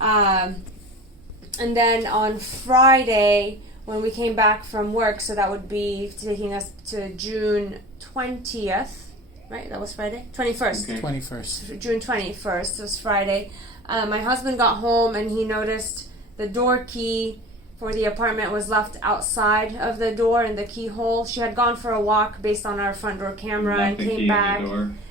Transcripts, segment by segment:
And then on Friday, when we came back from work, so that would be taking us to June 20th, right? That was Friday? 21st. Okay. 21st. June 21st was Friday. My husband got home and he noticed the door key for the apartment was left outside of the door in the keyhole. She had gone for a walk based on our front door camera and came back.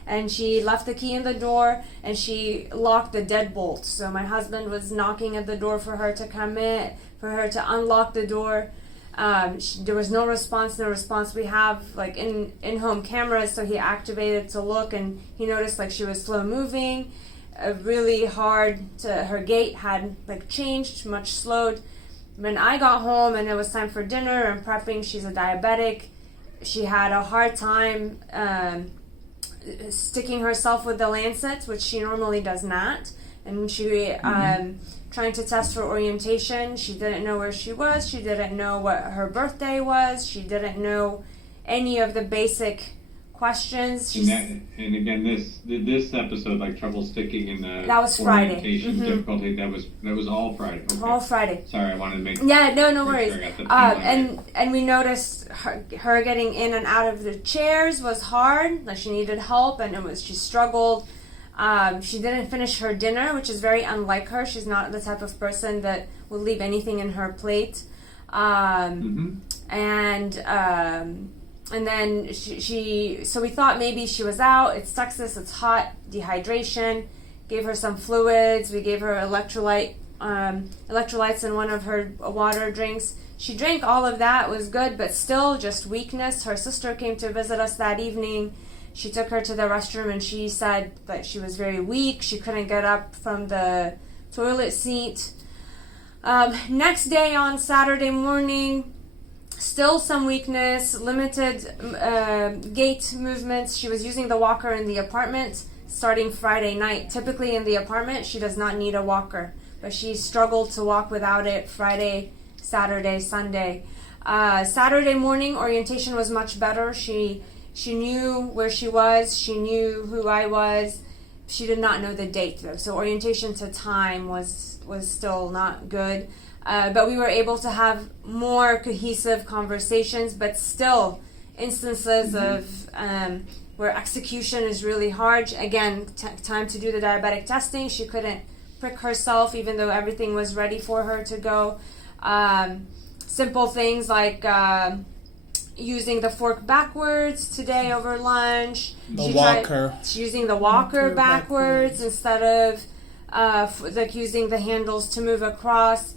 And she left the key in the door and she locked the deadbolt. So my husband was knocking at the door for her to come in, for her to unlock the door. There was no response. We have like in-home cameras, so he activated to look and he noticed like she was slow moving, really hard her gait had like changed, much slowed. When I got home and it was time for dinner and prepping, she's a diabetic. She had a hard time sticking herself with the lancet, which she normally does not. And she trying to test for orientation. She didn't know where she was. She didn't know what her birthday was. She didn't know any of the basic questions. And again, this episode, like trouble sticking in the that was Friday. Orientation difficulty. That was all Friday. Okay. All Friday. Sorry, I wanted to make. Yeah, no worries. Sure I got the right. And we noticed her getting in and out of the chairs was hard. Like she needed help, and she struggled. She didn't finish her dinner, which is very unlike her. She's not the type of person that would leave anything in her plate. And then so we thought maybe she was out. It's Texas, it's hot, dehydration. Gave her some fluids. We gave her electrolytes in one of her water drinks. She drank all of that, was good, but still just weakness. Her sister came to visit us that evening. She took her to the restroom and she said that she was very weak. She couldn't get up from the toilet seat. Next day on Saturday morning, still some weakness, limited gait movements. She was using the walker in the apartment starting Friday night. Typically in the apartment, she does not need a walker, but she struggled to walk without it Friday, Saturday, Sunday. Saturday morning, orientation was much better. She knew where she was. She knew who I was. She did not know the date, though. So orientation to time was still not good. But we were able to have more cohesive conversations, but still instances of where execution is really hard. Again, time to do the diabetic testing. She couldn't prick herself, even though everything was ready for her to go. Simple things like using the fork backwards today over lunch. She's using the walker backwards instead of like using the handles to move across.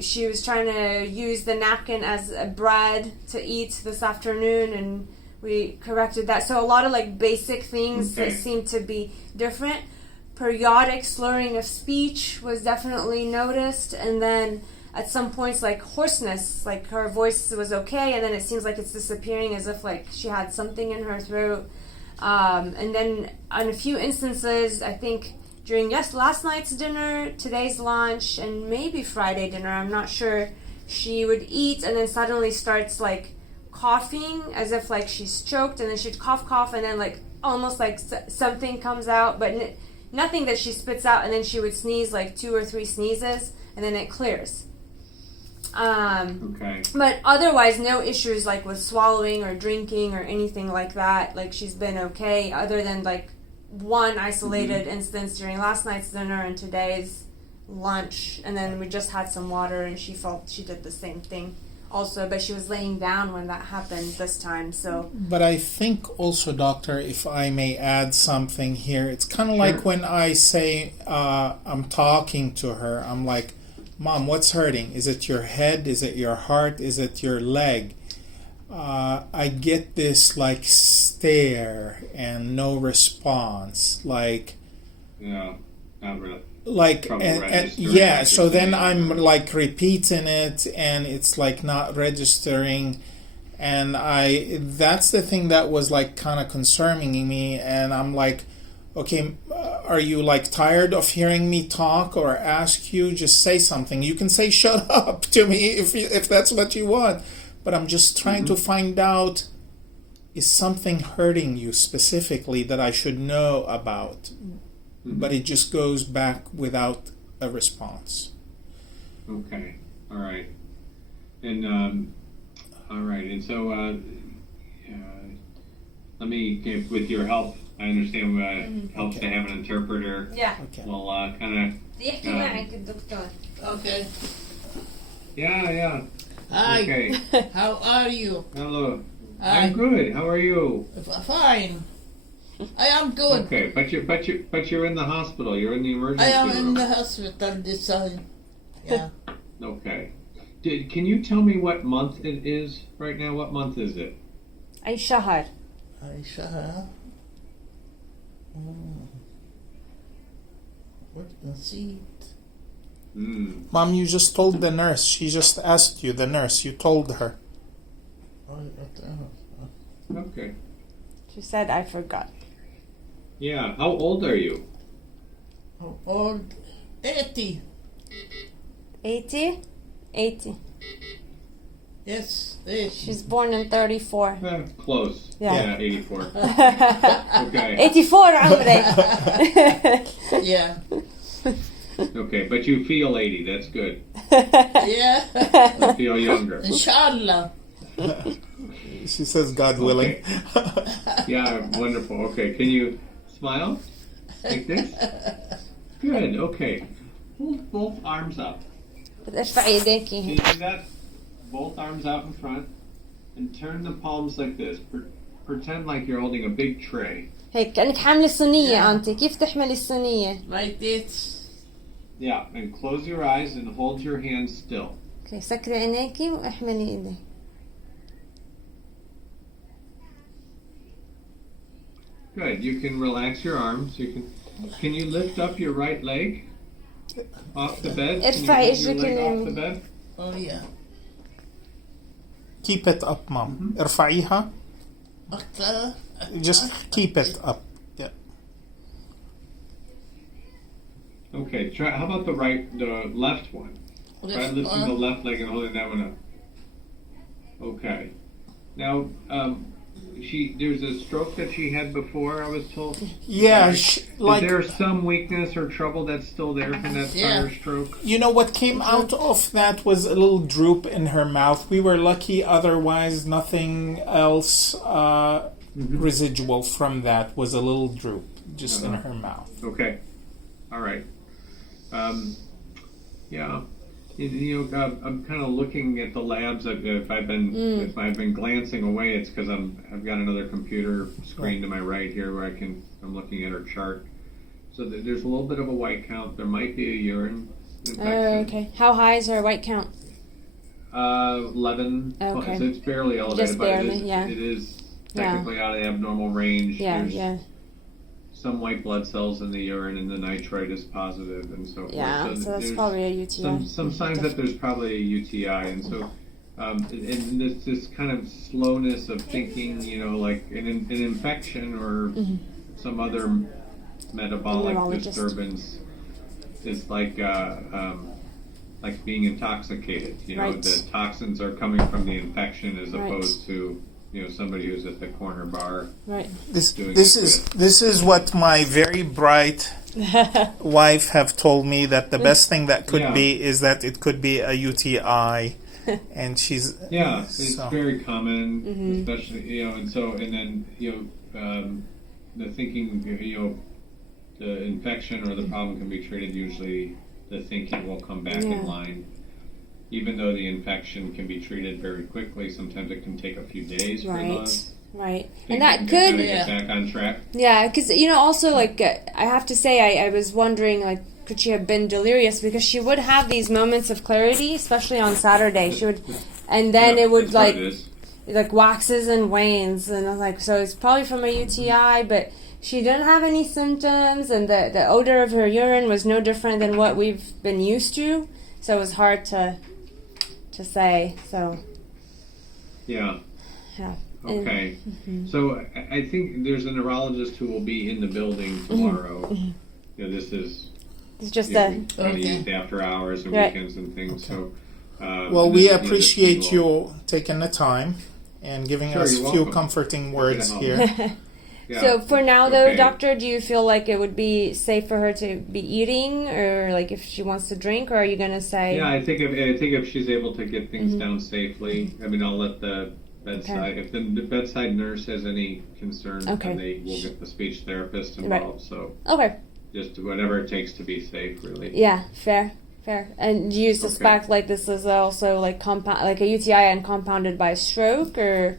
She was trying to use the napkin as a bread to eat this afternoon, and we corrected that. So a lot of like basic things that seem to be different. Periodic slurring of speech was definitely noticed, and then at some points like hoarseness, like her voice was okay, and then it seems like it's disappearing as if like she had something in her throat. And then on a few instances, I think during last night's dinner, today's lunch, and maybe Friday dinner, I'm not sure, she would eat and then suddenly starts like coughing as if like she's choked, and then she'd cough, and then like almost like something comes out, but nothing that she spits out, and then she would sneeze like 2 or 3 sneezes, and then it clears. But otherwise, no issues like with swallowing or drinking or anything like that. Like she's been okay, other than like one isolated instance during last night's dinner and today's lunch, and then we just had some water, and she felt she did the same thing also, but she was laying down when that happened this time. So but I think also, doctor, if I may add something here, it's kind of like when I say I'm talking to her, I'm like, Mom, what's hurting? Is it your head? Is it your heart? Is it your leg? I get this like stare and no response, like not really. Like and yeah, so then I'm like repeating it, and it's like not registering, and that's the thing that was like kind of concerning me, and I'm like, okay, are you like tired of hearing me talk or ask you? Just say something. You can say shut up to me if that's what you want. But I'm just trying to find out, is something hurting you specifically that I should know about? But it just goes back without a response. Okay. All right. And all right. And so let me get with your help. I understand helps to have an interpreter. Yeah. Okay. Well, kind يحكي معك الدكتور. Okay. of. Yeah. Hi. Okay. How are you? Hello. Hi. I'm good. How are you? Fine. I am good. Okay, but you're in the hospital. You're in the emergency I am room. in the hospital this time. Yeah. Okay. Can you tell me what month it is right now? What month is it? أي شهر. Aisha. What is it? Mom, you just told the nurse. She just asked you, the nurse. You told her. Okay. She said I forgot. Yeah. How old are you? How old? 80. 80? 80. Yes, 80. She's born in 34. Close. Yeah. 84. Okay. 84 عمري. Yeah. Okay, but you feel 80. That's good. Yeah. You feel younger. Inshallah. She says, God willing. Yeah, wonderful. Okay, can you smile like this? Good. Okay. Hold both arms up. ارفعي ايديكي. Can you do that? Both arms out in front, and turn the palms like this. Pretend like you're holding a big tray. هيك كأنك حاملة صينية أنتي. كيف تحملي الصينية؟ Like this. Yeah, and close your eyes and hold your hands still. اوكي سكري عينيكي واحملي ايديك. Good. You can relax your arms. Can you lift up your right leg off the bed? Can you ارفعي lift your اجرك leg off the اليمين. bed? Oh, yeah. Keep it up, Mom. ارفعيها. But, Just keep it up. Yeah. Okay. Try. How about the left one? Try lifting the left leg and holding that one up. Okay. Now, there's a stroke that she had before, I was told. Yeah, Is there some weakness or trouble that's still there from that prior stroke? you know what came out of that was a little droop in her mouth. We were lucky, otherwise nothing else residual from that was a little droop just in her mouth. Okay. All right. Yeah. I'm kind of looking at the labs. If I've been glancing away, it's because I've got another computer screen to my right here where I'm looking at her chart. So there's a little bit of a white count. There might be a urine infection. Okay. How high is her white count? 11. Okay. So it's barely elevated, Just barely, but it is technically out of the abnormal range. Yeah, There's yeah. some white blood cells in the urine, and the nitrite is positive, and so forth. Yeah, so that's there's probably a UTI. Some signs that there's probably a UTI, and so and this kind of slowness of thinking, like an infection or some other metabolic Neurologist. disturbance is like being intoxicated. Right. The toxins are coming from the infection as Right. opposed to somebody who's at the corner bar. Right. This is what my very bright wife have told me, that the best thing that could be is that it could be a UTI, and she's it's very common, especially and then the thinking the infection or the problem can be treated. Usually, the thinking will come back in line. Even though the infection can be treated very quickly, sometimes it can take a few days for Right. And that could get back on track. Yeah, because also I have to say I was wondering could she have been delirious, because she would have these moments of clarity, especially on Saturday. She would, and then it would waxes and wanes, and I was so it's probably from a UTI, but she didn't have any symptoms, and the odor of her urine was no different than what we've been used to, so it was hard to say. So yeah. Okay. So I think there's a neurologist who will be in the building tomorrow. This is it's just used after hours and weekends and things. So well, we appreciate you taking the time and giving us a few comforting words here. Yeah. So for now, though, Okay. doctor, do you feel like it would be safe for her to be eating, or like if she wants to drink, or are you gonna say? Yeah, I think if she's able to get things down safely, I mean, I'll let the bedside. If the bedside nurse has any concern, then they will get the speech therapist involved. So Okay. just whatever it takes to be safe, really. Yeah. Fair. And do you suspect like this is also like like a UTI and compounded by stroke, or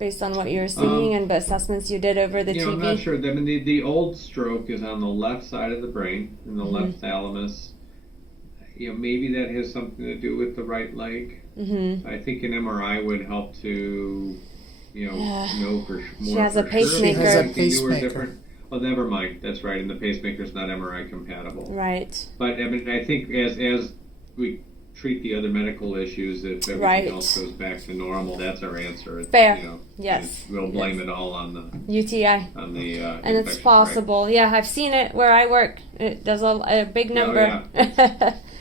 based on what you're seeing and the assessments you did over the TV? I'm not sure. I mean, the old stroke is on the left side of the brain, in the left thalamus. Maybe that has something to do with the right leg. I think an MRI would help to, know for more. She has a for pacemaker. She has a Anything new or pacemaker. different. Well, never mind. That's right. And the pacemaker's not MRI compatible. Right. But I mean, I think as we treat the other medical issues, if everything else goes back to normal, that's our answer. Fair. Yes. We'll blame it all on the UTI. on the And it's infection, possible. right? Yeah, I've seen it where I work. It does a big number.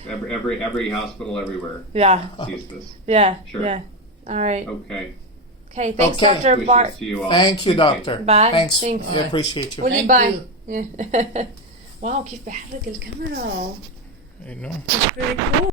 Every hospital everywhere Yeah. sees this. Yeah. Sure. Yeah. All right. Okay. Okay. Thanks, Okay. Dr. Wishes Bratt. to you all. Thank you, doctor. Bye. Thanks. Thanks. I appreciate you. قولي Thank باي. you. واو كيف بحرك الكاميرا. I know. It's pretty cool.